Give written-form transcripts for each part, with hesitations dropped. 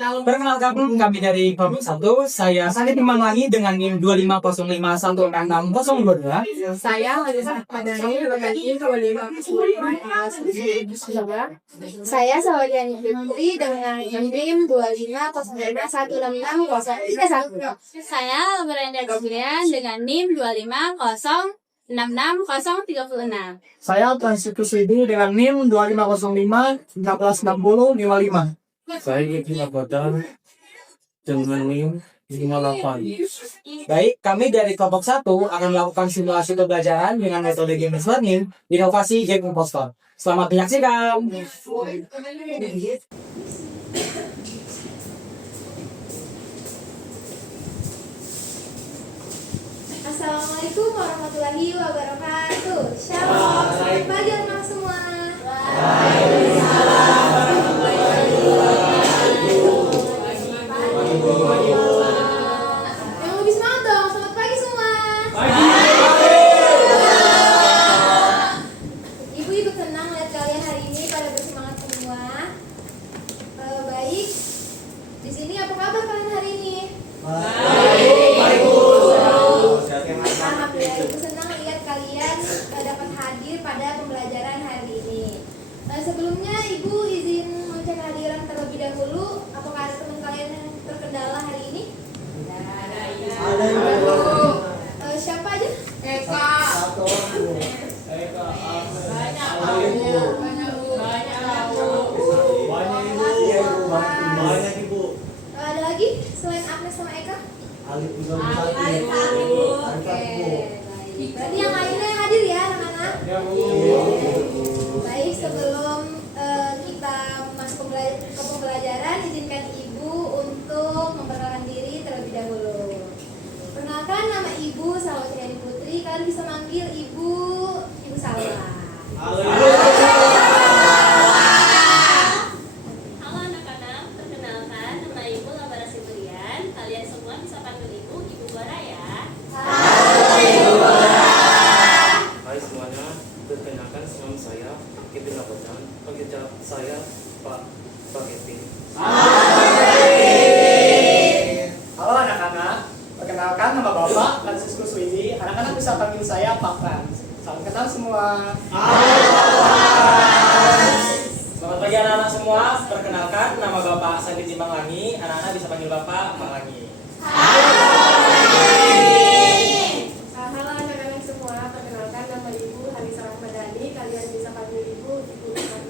Perkenalkan, kami dari kelompok 1. Saya Sanit Imanlangi dengan NIM 2505166022. Saya Alisa Madani dengan NIM 2505. Saya Sawadiani Putri dengan NIM 2505166031. Saya Brenda Julian dengan NIM 250666036. Saya Francisco Swidi dengan NIM 2505 166055. Saya Gigi Labadan dengan NIM 58. Baik, kami dari kelompok 1 akan melakukan simulasi pembelajaran dengan metode game learning, inovasi game impostor. Selamat menyaksikan. Assalamualaikum warahmatullahi wabarakatuh. Shalom. Selamat pagi anak semua. Yang lebih semangat dong. Selamat pagi semua. Ibu-ibu senang lihat kalian hari ini pada bersemangat semua. Baik. Di sini apa kabar kalian hari ini? Alhamdulillah, ibu senang lihat kalian dapat hadir pada pembelajaran hari ini. Sebelumnya ibu izin mencek kehadiran terlebih dahulu. Apakah ada teman kalian yang terkendala hari ini? Ada. Siapa aja? Eka. Banyak ibu. Ada lagi selain Agnes sama Eka? Alif juga Alif satu. Oke. Berarti yang lainnya yang hadir ya anak-anak? Baik, sebelum kita masuk ke pembelajaran, izinkan ibu untuk memperkenalkan diri terlebih dahulu. Perkenalkan, nama ibu Salwatriani Putri. Kalian bisa manggil ibu Salwa. Halo anak-anak, perkenalkan nama Ibu Labara Siburian. Kalian semua bisa panggil Ibu Bara ya. Hai semuanya, perkenalkan nama saya Kevin Labadan. Panggil saya Pak Kevin. Halo anak-anak, perkenalkan nama Bapak Francisco Swidi. Anak-anak bisa panggil saya Pak Frans. Salam kenal semua. Selamat pagi anak-anak semua. Perkenalkan, nama Bapak Sanit Imanlangi. Anak-anak bisa panggil Bapak Langi. Halo anak-anak semua, perkenalkan nama ibu Hanisa Rahmadani. Kalian bisa panggil ibu Hanisa.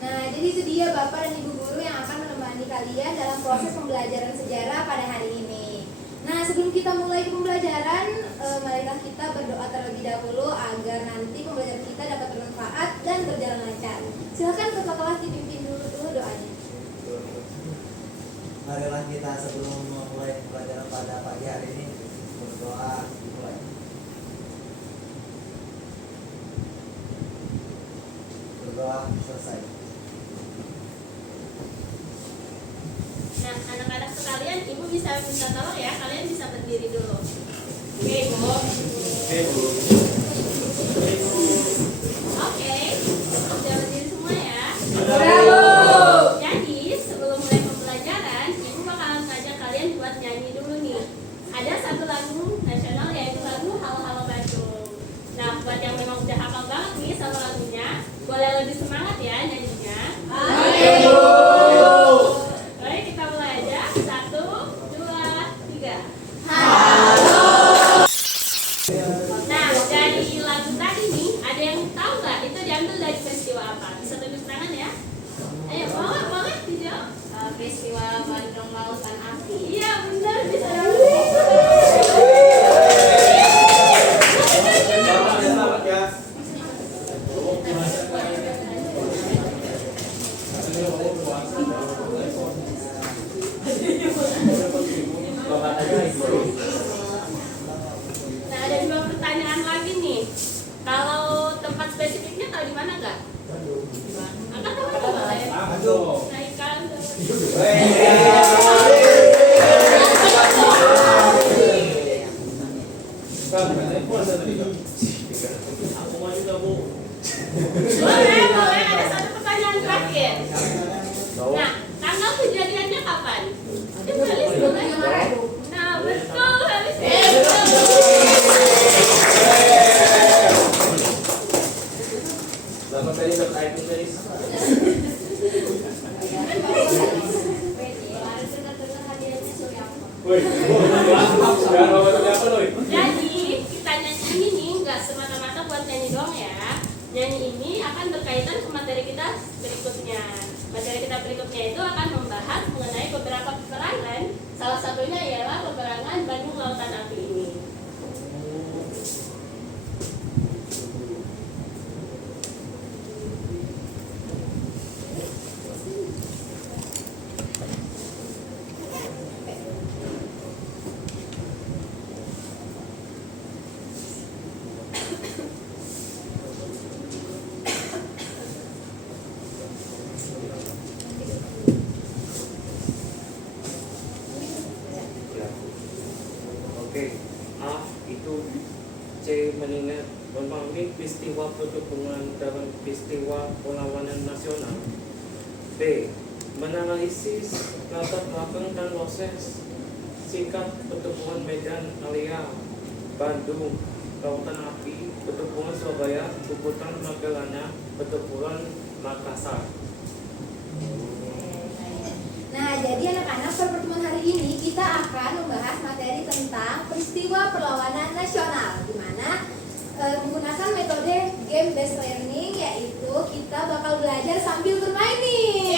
Nah, jadi itu dia Bapak dan Ibu Guru yang akan menemani kalian dalam proses pembelajaran sejarah pada hari ini. Nah, sebelum kita mulai ke pembelajaran, marilah kita berdoa terlebih dahulu agar nanti pembelajaran kita dapat bermanfaat dan berjalan lancar. Silakan ketua kelas dipimpin dulu doanya. Marilah kita sebelum memulai pembelajaran pada pagi hari ini berdoa dimulai. Berdoa selesai. Nah, anak-anak sekalian, Ibu bisa minta tolong ya. Kalian bisa berdiri dulu. Oke, Ibu. Oke, sudah berdiri semua ya. Jadi, sebelum mulai pembelajaran, Ibu bakalan ngajak kalian buat nyanyi dulu nih. Ada satu lagu nasional yaitu lagu Halo Halo Bandung. Nah, buat yang memang udah hafal banget nih sama lagunya, boleh lebih semangat ya nyanyinya. Baik, kita mulai aja. 1, 2, 3. Nah, dari lagu tadi nih, ada yang tahu nggak itu diambil dari peristiwa apa? Bisa tunjuk tangan ya. Ayo, boleh dijawab. Peristiwa Bandung Lautan Api. Iya, benar, bisa. Nah, ada 2 pertanyaan lagi nih. Kalau tempat spesifiknya tahu di mana nggak? Angkat tangan boleh. Naikkan. Boleh, ada satu pertanyaan yakin? Tahu? Nah, tanggal kejadiannya kapan? Coba lihat dulu. Nah, betul habis Selamat tadi terkait guys. Jadi, kita nyanyi ini nggak semata-mata buat nyanyi doang ya. Nyanyi ini akan berkaitan ke materi kita berikutnya. Materi kita berikutnya itu akan membahas mengenai beberapa peperangan. Salah satunya ialah peperangan Bandung Lautan Api ini. Ya. Oke. A itu C mengingat memahami peristiwa perhubungan dalam peristiwa perlawanan nasional. B menganalisis latar belakang dan proses singkat pertempuran Medan area Bandung Lautan Api, pertempuran Surabaya, Puputan Magelang, pertempuran Makassar. Nah, jadi anak-anak, pada pertemuan hari ini kita akan membahas materi tentang peristiwa perlawanan nasional, di mana menggunakan metode game based learning, yaitu kita bakal belajar sambil bermain nih.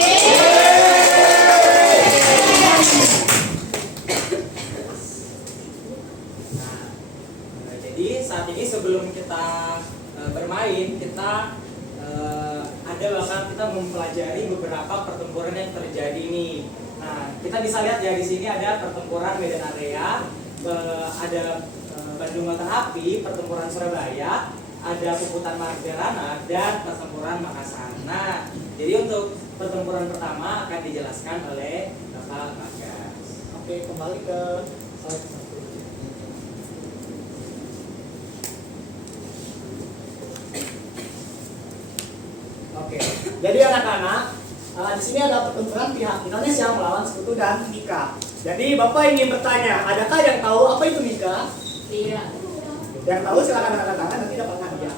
Nah, jadi saat ini sebelum kita bermain, kita ada bakal kita mempelajari beberapa pertempuran yang terjadi nih. Nah, kita bisa lihat ya di sini ada pertempuran Medan Area, ada Bandung Lautan Api, pertempuran Surabaya, ada Puputan Magelang, dan pertempuran Makassar. Nah, jadi untuk pertempuran pertama akan dijelaskan oleh Bapak Bagas. Oke, kembali ke slide 1. Oke, jadi anak-anak, di sini ada pertempuran pihak Indonesia melawan Sekutu dan Nika. Jadi Bapak ingin bertanya, adakah yang tahu apa itu Nika? Iya. Yang tahu silakan angkat tangan, nanti dapat hadiah.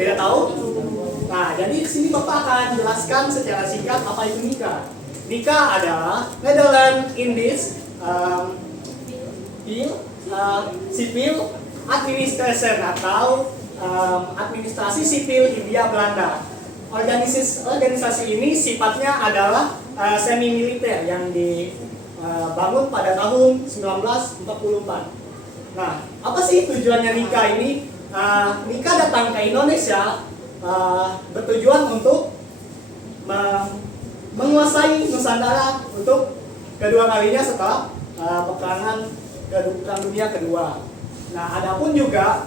Tidak tahu? Nah, jadi di sini Bapak akan jelaskan secara singkat apa itu Nika. Nika adalah Netherlands Indies Civil Administration atau administrasi sipil Hindia Belanda. Organisasi ini sifatnya adalah semi militer yang dibangun pada tahun 1944. Nah, apa sih tujuannya Nika ini? Nika datang ke Indonesia bertujuan untuk menguasai Nusantara untuk kedua kalinya setelah peperangan Perang Dunia Kedua. Nah, adapun juga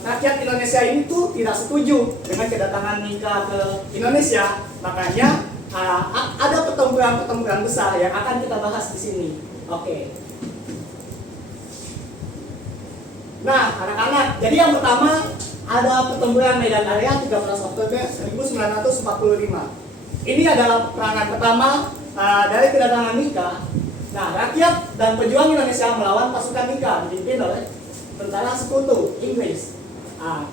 rakyat Indonesia ini tuh tidak setuju dengan kedatangan Nika ke Indonesia, makanya ada pertempuran besar yang akan kita bahas di sini. Oke. Nah, anak-anak, jadi yang pertama ada pertempuran Medan Area 13 Oktober 1945. Ini adalah peperangan pertama dari kedatangan Nika. Nah, rakyat dan pejuang Indonesia melawan pasukan Nika dipimpin oleh tentara sekutu Inggris.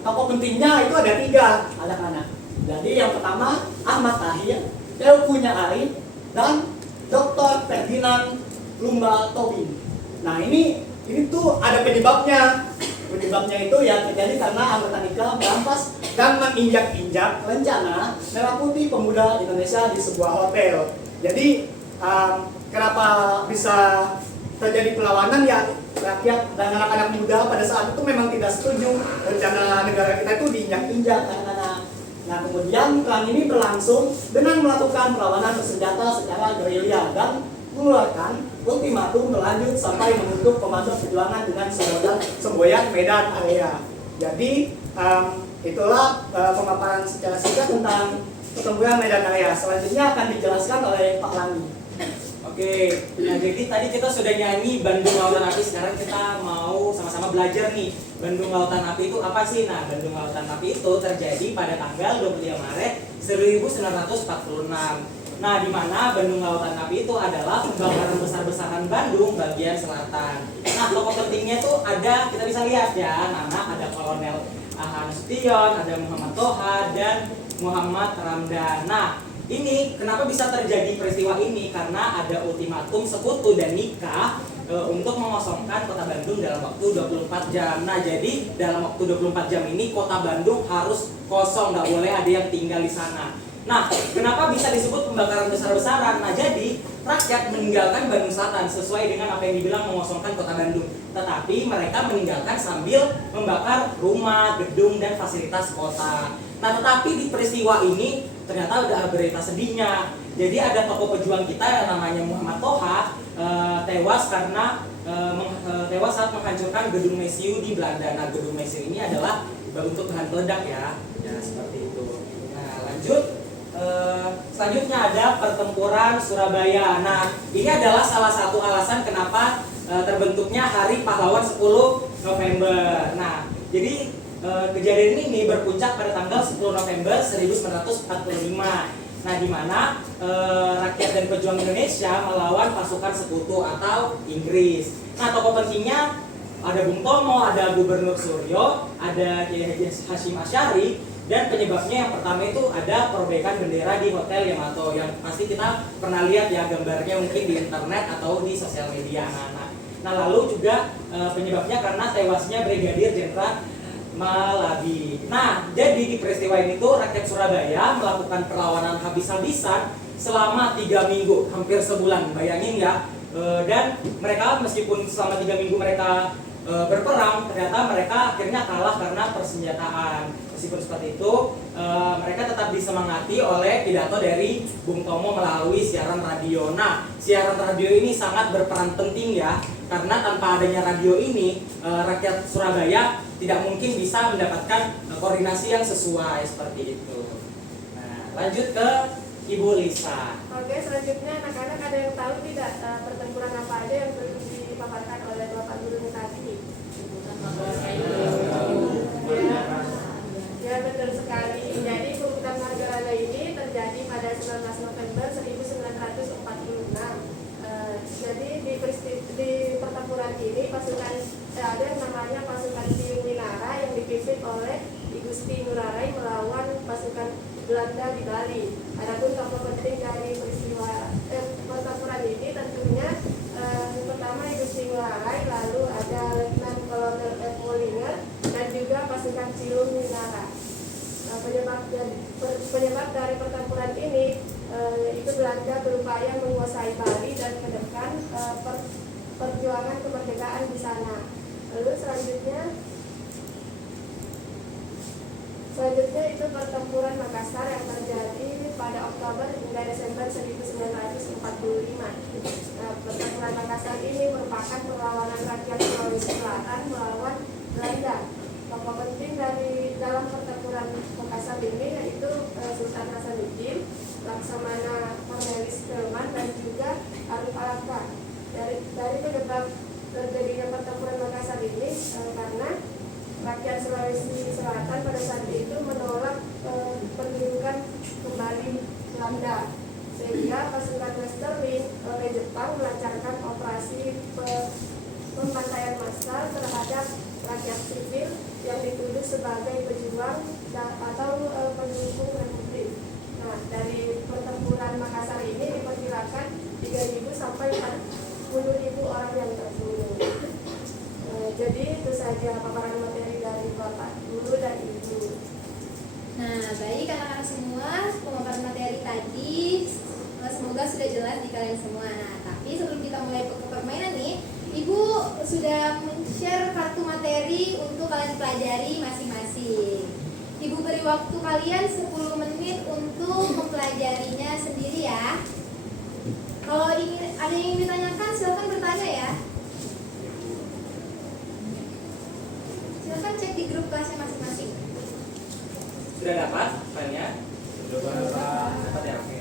Tokoh pentingnya itu ada 3, anak-anak. Jadi yang pertama Ahmad Tahir, Teuku Nyaari, dan Dr. Ferdinand Lumba Tobing. Nah, ini tuh ada penyebabnya. Penyebabnya itu ya terjadi karena anggota Nika merampas dan menginjak-injak rencana Merah Putih Pemuda Indonesia di sebuah hotel. Jadi kenapa bisa terjadi perlawanan ya, rakyat dan anak-anak muda pada saat itu memang tidak setuju rencana negara kita itu diinjak-injak anak-anak. Nah, kemudian perang ini berlangsung dengan melakukan perlawanan bersenjata secara gerilya dan mengeluarkan ultimatum berlanjut sampai menutup komando perjuangan dengan semboyan Medan Area. Jadi itulah pemaparan secara singkat tentang pertempuran Medan Area. Selanjutnya akan dijelaskan oleh Pak Lani. Oke, Oke, nah jadi tadi kita sudah nyanyi Bandung Lautan Api, sekarang kita mau sama-sama belajar nih. Bandung Lautan Api itu apa sih? Nah, Bandung Lautan Api itu terjadi pada tanggal 25 Maret 1946. Nah, di mana Bandung Lautan Api itu adalah pembakaran besar-besaran Bandung bagian selatan. Nah, tokoh pentingnya tuh ada, kita bisa lihat ya, ada Kolonel Ahan Nasution, ada Muhammad Toha, dan Muhammad Ramdan. Nah, ini kenapa bisa terjadi peristiwa ini? Karena ada ultimatum sekutu dan nikah untuk mengosongkan kota Bandung dalam waktu 24 jam. Nah, jadi dalam waktu 24 jam ini kota Bandung harus kosong, nggak boleh ada yang tinggal di sana. Nah, kenapa bisa disebut pembakaran besar-besaran? Nah, jadi rakyat meninggalkan Bandung Selatan sesuai dengan apa yang dibilang mengosongkan kota Bandung. Tetapi mereka meninggalkan sambil membakar rumah, gedung, dan fasilitas kota. Nah, tetapi di peristiwa ini ternyata udah berita sedihnya. Jadi ada tokoh pejuang kita yang namanya Muhammad Toha tewas karena tewas saat menghancurkan gedung Mesiu di Belanda. Nah, gedung Mesiu ini adalah untuk bahan peledak ya. Ya, seperti itu. Nah, lanjut. Selanjutnya ada pertempuran Surabaya. Nah, ini adalah salah satu alasan kenapa terbentuknya Hari Pahlawan 10 November. Nah, jadi kejadian ini berpuncak pada tanggal 10 November 1945. Nah, di mana rakyat dan pejuang Indonesia melawan pasukan sekutu atau Inggris. Nah, tokoh pentingnya ada Bung Tomo, ada Gubernur Suryo, ada Kiai Haji Hasyim Asy'ari, dan penyebabnya yang pertama itu ada perobekan bendera di Hotel Yamato yang pasti kita pernah lihat ya gambarnya mungkin di internet atau di sosial media anak-anak. Nah, lalu juga penyebabnya karena tewasnya Brigadir Jenderal Malabi. Nah, jadi di peristiwa ini tuh rakyat Surabaya melakukan perlawanan habis-habisan selama 3 minggu, hampir sebulan, bayangin ya. Dan mereka meskipun selama 3 minggu mereka berperang, ternyata mereka akhirnya kalah karena persenjataan. Meskipun seperti itu, mereka tetap disemangati oleh pidato dari Bung Tomo melalui siaran radio. Nah, siaran radio ini sangat berperan penting ya, karena tanpa adanya radio ini, rakyat Surabaya tidak mungkin bisa mendapatkan koordinasi yang sesuai seperti itu. Nah, lanjut ke Ibu Lisa. Oke, selanjutnya anak-anak ada yang tahu tidak pertempuran apa aja yang dipaparkan oleh Bapak Guru tadi? Ya, betul sekali. Jadi perebutan Margarana ini terjadi pada 19 November 1946. Jadi di pertempuran ini pasukan ada yang namanya pasukan Tiung Winara yang dipimpin oleh I Gusti Ngurah melawan pasukan Belanda di Bali. Adapun tokoh penting dari peristiwa pertempuran ini tentunya pertama I Gusti Ngurah, lalu ada Letnan Kolonel F. Mollinger dan juga pasukan Tiung Winara. Penyebab dari pertempuran ini itu Belanda berupaya menguasai Bali dan menekan perjuangan kemerdekaan di sana. Lalu selanjutnya itu pertempuran Makassar yang terjadi pada Oktober hingga Desember 1945. Pertempuran Makassar ini merupakan perlawanan rakyat Sulawesi Selatan melawan Belanda. Tokoh penting dalam pertempuran Makassar ini yaitu Sultan Hasanuddin, Laksamana Cornelis Kelman, dan juga Arif Alaka. Dari penyebab terjadinya pertempuran Makassar ini karena rakyat Sulawesi Selatan pada saat itu menolak pendudukan kembali Belanda, sehingga pasukan Westerling oleh Jepang melancarkan operasi pembantaian massal terhadap rakyat sipil yang dituduh sebagai pejuang atau pendukung republik. Nah, dari pertempuran Makassar ini diperkirakan 3.000 sampai 40.000 orang yang terbunuh. Jadi itu saja paparan materi dari Bapak Guru dan Ibu. Nah, baik anak-anak semua, pemaparan materi tadi semoga sudah jelas di kalian semua. Nah, tapi sebelum kita mulai ke permainan nih, Ibu sudah men-share kartu materi untuk kalian pelajari masing-masing. Ibu beri waktu kalian 10 menit untuk mempelajarinya sendiri ya. Kalau ada yang ingin ditanyakan, silakan bertanya ya. Silakan cek di grup kelasnya masing-masing. Sudah dapat filenya? Sudah dapat ya, oke.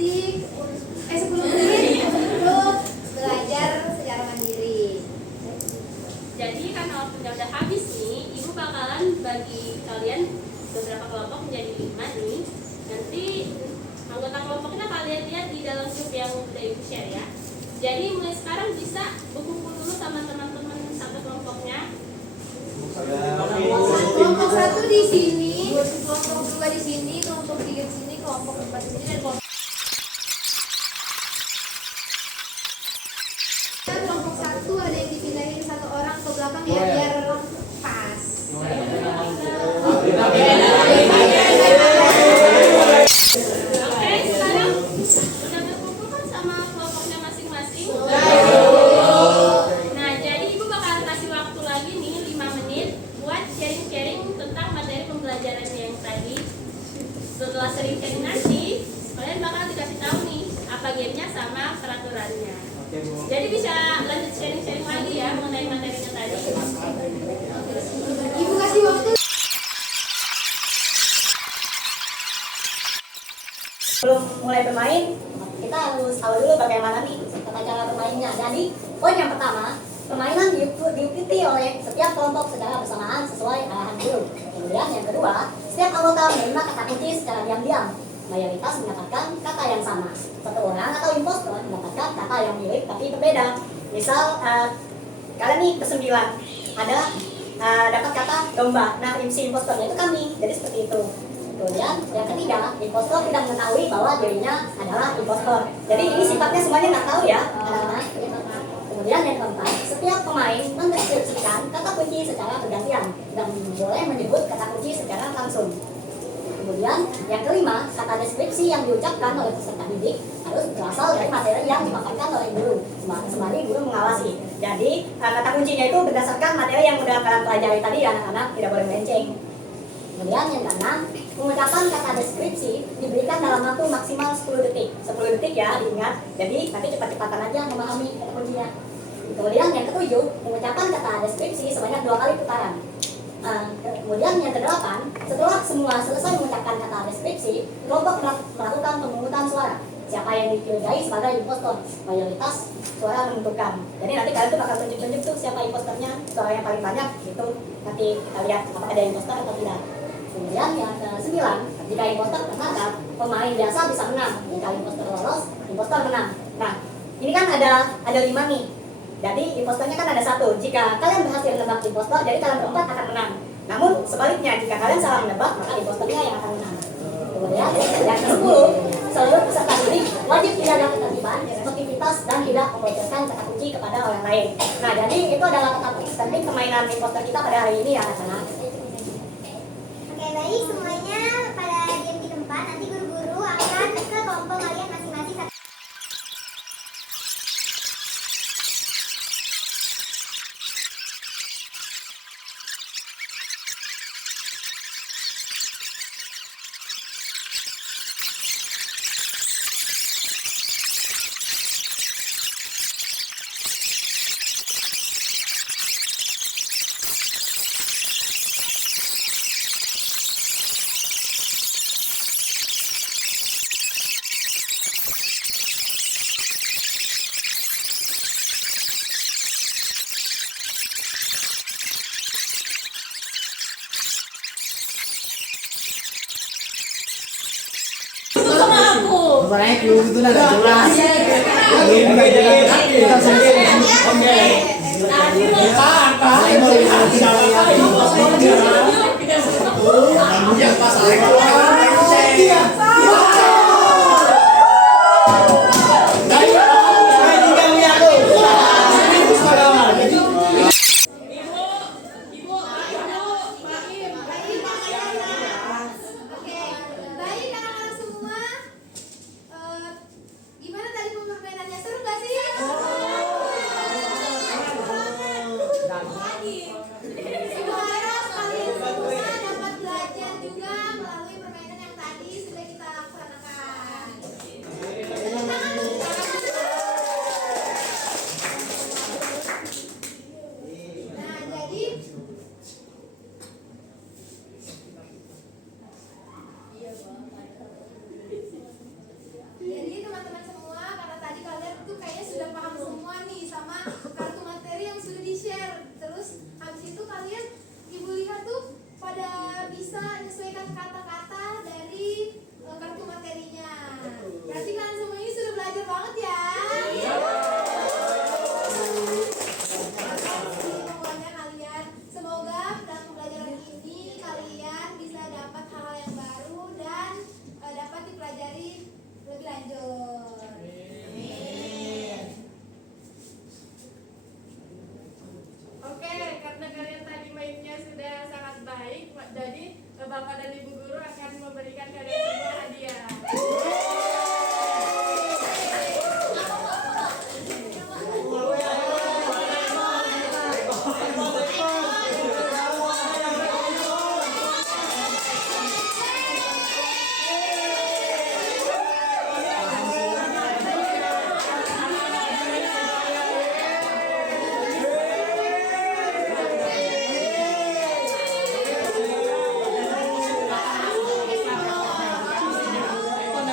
detik 10 menit untuk belajar secara mandiri. Jadi karena waktunya udah habis nih, ibu bakalan bagi kalian beberapa kelompok menjadi 5 nih. Nanti anggota kelompoknya kalian lihat di dalam grup yang udah ibu share ya. Jadi mulai sekarang bisa berkumpul dulu sama teman-teman satu kelompoknya. Kelompok 1 di sini, kelompok 2 di sini, kelompok 3 di sini, kelompok 4 di sini, dan kelompok 1 ada yang dipindahin satu orang ke belakang ya biar pas. Oke, sekarang udah berkumpul kan sama kelompoknya masing-masing? Nah, jadi ibu bakalan kasih waktu lagi nih 5 menit buat sharing-sharing tentang materi pembelajarannya yang tadi. Setelah sharing-sharing nanti, kalian bakal dikasih tahu nih apa gamenya sama peraturannya. Oke, Bu. Jadi bisa lanjut sharing-sharing lagi ya mengenai materinya tadi. Ibu kasih waktu. Sebelum mulai bermain, kita harus tahu dulu bagaimana nih tata cara bermainnya. Jadi, poin yang pertama, permainan diikuti oleh setiap kelompok secara bersamaan sesuai arahan guru. Kemudian yang kedua, setiap anggota menerima kata kunci secara diam-diam. Mayoritas mendapatkan kata yang sama. Satu orang atau impostor mendapatkan kata yang mirip tapi berbeda. Misal, kalian nih bersembilan, ada dapat kata domba. Nah, si impostornya itu kami. Jadi seperti itu. Kemudian yang ketiga, impostor tidak mengetahui bahwa dirinya adalah impostor. Jadi ini sifatnya semuanya nggak tahu ya, anak-anak. Kemudian yang keempat, setiap pemain mendeskripsikan kata kunci secara bergantian dan boleh menyebut kata kunci secara langsung. Kemudian yang kelima, kata deskripsi yang diucapkan oleh peserta didik harus berasal dari materi yang dipaparkan oleh guru, sembari guru mengawasi. Jadi kata kuncinya itu berdasarkan materi yang udah kalian pelajari tadi ya anak-anak, tidak boleh melenceng. Kemudian yang keenam, pengucapan kata deskripsi diberikan dalam waktu maksimal 10 detik. 10 detik ya, diingat. Jadi nanti cepat-cepatan aja memahami kata kuncinya. Kemudian yang ketujuh, pengucapan kata deskripsi sebanyak 2 kali putaran. Kemudian yang kedelapan, setelah semua selesai mengucapkan kata deskripsi, kelompok melakukan pemungutan suara. Siapa yang dicurigai sebagai impostor, mayoritas suara menentukan. Jadi nanti kalian tuh bakal tunjuk-tunjuk tuh siapa impostornya, suara yang paling banyak gitu. Nanti kita lihat apakah ada impostor atau tidak. Kemudian yang ke-9, jika impostor tertangkap, pemain biasa bisa menang. Jika impostor lolos, impostor menang. Nah, ini kan ada 5 nih. Jadi impostornya kan ada 1. Jika kalian berhasil menebak impostor, jadi kalian berempat akan menang. Namun sebaliknya, jika kalian salah menebak, maka impostornya yang akan menang. Kemudian yang ke-10, seluruh peserta didik wajib menjaga ketertiban, sportivitas, dan tidak membocorkan kata kunci kepada orang lain. Nah, jadi itu adalah teknik permainan impostor kita pada hari ini ya anak-anak. Oke, baik semuanya pada diam di tempat. Nanti guru-guru akan ke kelompok kalian masing-masing. Naik lu itu udah jelas. Oke, baik anak-anak semua. Gimana tadi permainannya, seru gak sih? Ibu harap Bapak dan Ibu Guru akan memberikan kalian sebuah hadiah.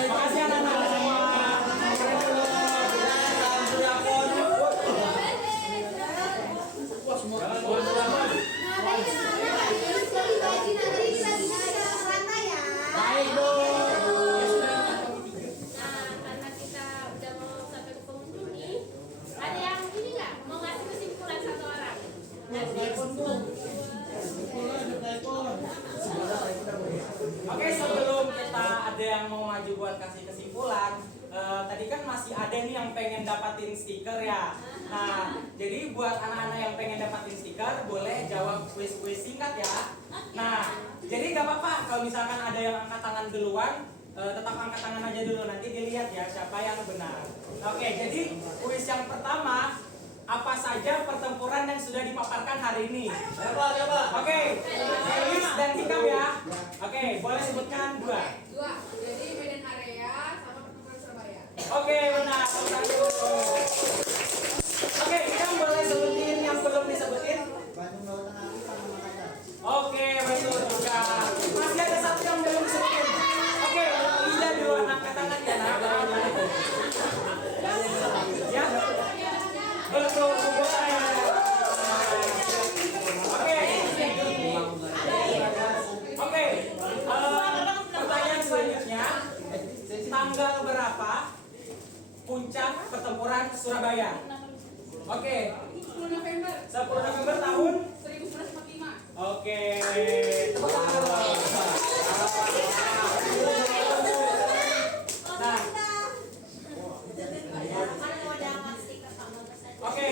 Makasih anak-anak semua. Nah, tadi anak-anak sekali baju nanti dibagi-bagi ke rata ya. Baik, Bu. Nah, karena kita udah mau sampai ke pengunjung nih, ada yang ini nggak mau ngasih kesimpulan satu orang? Oke, sebelum kita ada yang mau maju buat kasih kesimpulan, tadi kan masih ada nih yang pengen dapatin stiker ya. Nah, jadi buat anak-anak yang pengen dapatin stiker, boleh jawab kuis-kuis singkat ya. Nah, jadi nggak apa-apa kalau misalkan ada yang angkat tangan duluan, tetap angkat tangan aja dulu, nanti dilihat ya siapa yang benar. Oke, jadi kuis yang pertama, apa saja pertempuran yang sudah dipaparkan hari ini? Oke, Elis dan Hikam ya. Oke, boleh sebutkan dua. Dua, jadi Medan Area sama pertempuran Surabaya. Oke, benar. Oke, Hikam boleh sebutin yang belum disebutin? Bandung Jawa Tengah sama Makassar. Oke, betul juga. Masih ada satu yang belum disebutin. Oke, Ida dulu angkat tangan ya. Nah, ya. Betul, boleh. Oke. Oke. Pertanyaan selanjutnya, tanggal berapa puncak pertempuran Surabaya? Oke. 10 November 10 November tahun 1945. Oke. Tepuk tangan dong. Nah, oke.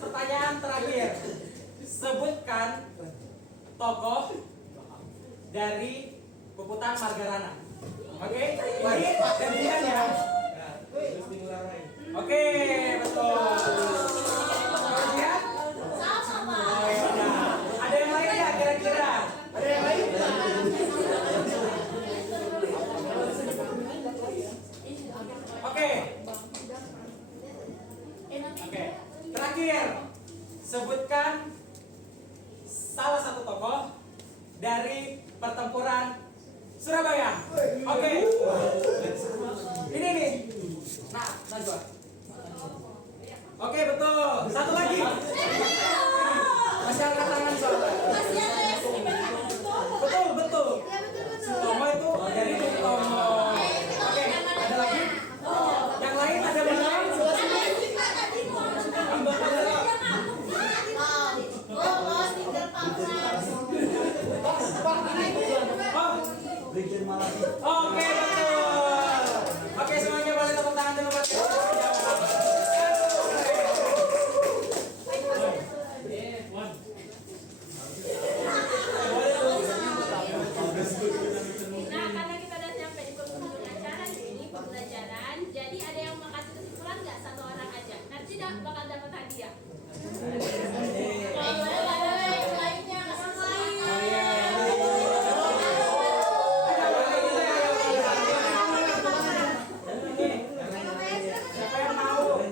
Pertanyaan terakhir. Sebutkan tokoh dari Puputan Margarana. Oke, ini gantian ya. Oke, betul. Kemudian, oh, ya udah. Ada yang lain ya kira-kira? Ada yang lain? Oke. Oke. Terakhir, sebutkan salah satu tokoh dari pertempuran Surabaya. Oke. Ini nih. Nah, Najwa. Oke, betul. Satu lagi. Masih angkat tangan soalnya. Betul, betul. Ya betul-betul. Tomo itu dari Bung Tomo. Oke, ada lagi? Yang lain ada yang lain? Oh, Brigjen Malaki. oke, betul. Oke, semuanya boleh tepuk tangan dulu buat Nah, karena kita udah sampai di penghujung acara nih, pembelajaran, jadi ada yang mau kasih kesimpulan nggak? Satu orang aja. Nanti bakal dapat hadiah. Kalau boleh, yang lainnya kasih lain. Siapa yang mau?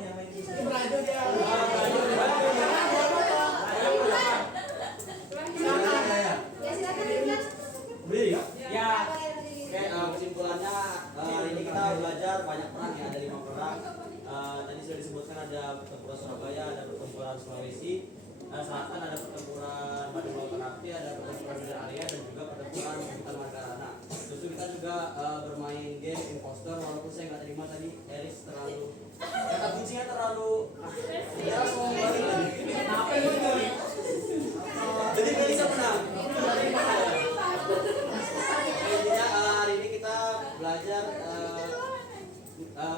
Ya silakan Ridwan. Beri ya? Ya. Oke, kesimpulannya hari ini kita belajar banyak perang ya, ada 5 perang. Tadi sudah disebutkan ada pertempuran Surabaya, ada pertempuran Sulawesi, Selatan, ada pertempuran Bandung Lautan Api, ada pertempuran Medan Area, dan juga pertempuran Puputan Margarana. Terus kita juga bermain game imposter, walaupun saya nggak terima tadi Eris terlalu kata kuncinya terlalu keras ngomong banget. Apa itu? Jadi nggak bisa menang. Intinya hari ini kita belajar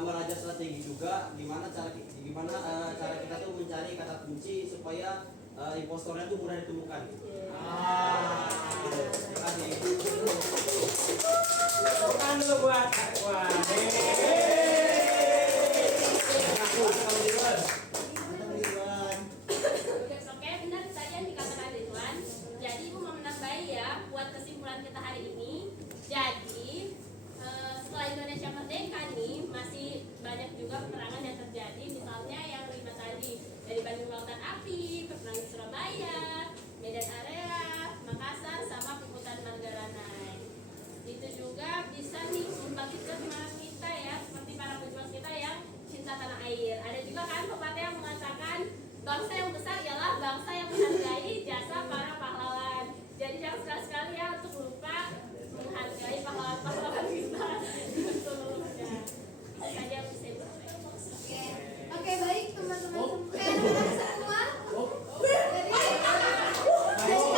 meraja strategi juga, gimana cara kita tuh mencari kata kunci supaya impostornya tuh mudah ditemukan. Gitu. nih dari Bandung Lautan Api, Peperangan Surabaya, Medan Area, Makassar, sama Puputan Manggaranai. Itu juga bisa nih membangkitkan semangat kita ya, seperti para pejuang kita yang cinta tanah air. Ada juga kan pepatah yang mengatakan bangsa yang besar ialah bangsa yang menghargai jasa para pahlawan. Jadi jangan sekali-sekali ya untuk lupa menghargai pahlawan-pahlawan kita. Seluruhnya. Itu saja yang bisa saya sampaikan. Oke, baik teman-teman anak-anak semua. Jadi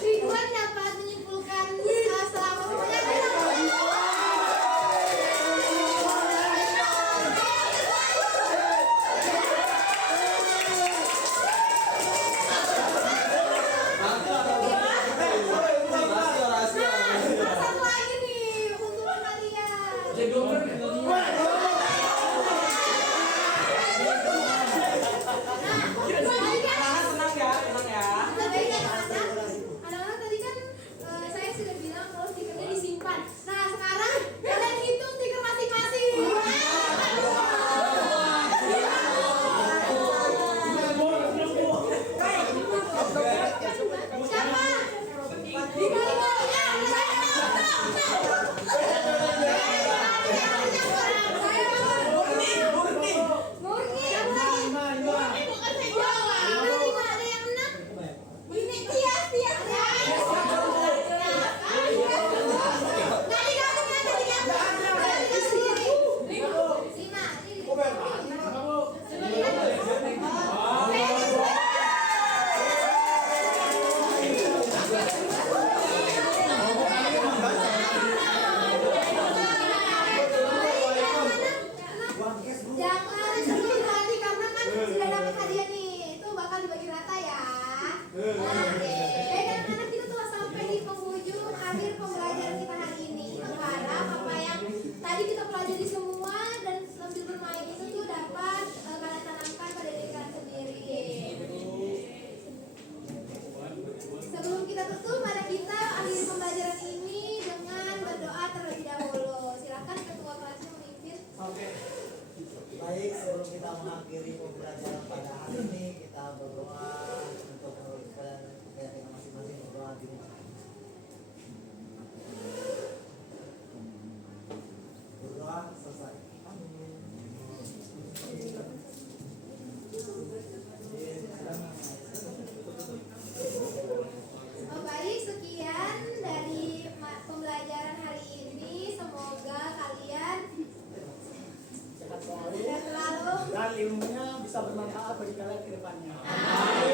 Ridwan dapat menyimpulkan selama satu lagi nih untuk kalian. Jadi dokter nih. Tenang ya. Anak-anak tadi kan saya sudah bilang kalau stikernya disimpan. Nah sekarang kalian hitung stiker masing-masing. Siapa? Murni, apa lagi? Murni bukan saya jawab. Ada yang enam. Ini Tias. Nggak digabung. 5. Jangan sedih hati karena kan sudah dapat hadiah nih. Itu bakal dibagi rata ya. Oke. Baik anak-anak, kita telah sampai di penghujung akhir pembelajaran kita hari ini. Kita harap apa yang tadi kita pelajari semua dan sambil bermain itu tuh dapat kalian tanamkan pada diri kalian sendiri. Sebelum kita tutup, mari kita akhiri pembelajaran ini dengan berdoa terlebih dahulu. Silakan ketua kelasnya memimpin. Oke. Baik, sebelum kita mengakhiri pembelajaran pada hari ini, kita berdoa untuk keyakinan masing-masing, berdoa di rumah. Berdoa selesai. Oh, baik, sekian dari pembelajaran hari ini. Semoga kalian Sehat selalu. sehat selalu. Dan ilmunya bisa bermanfaat bagi kalian ke depannya. Amin.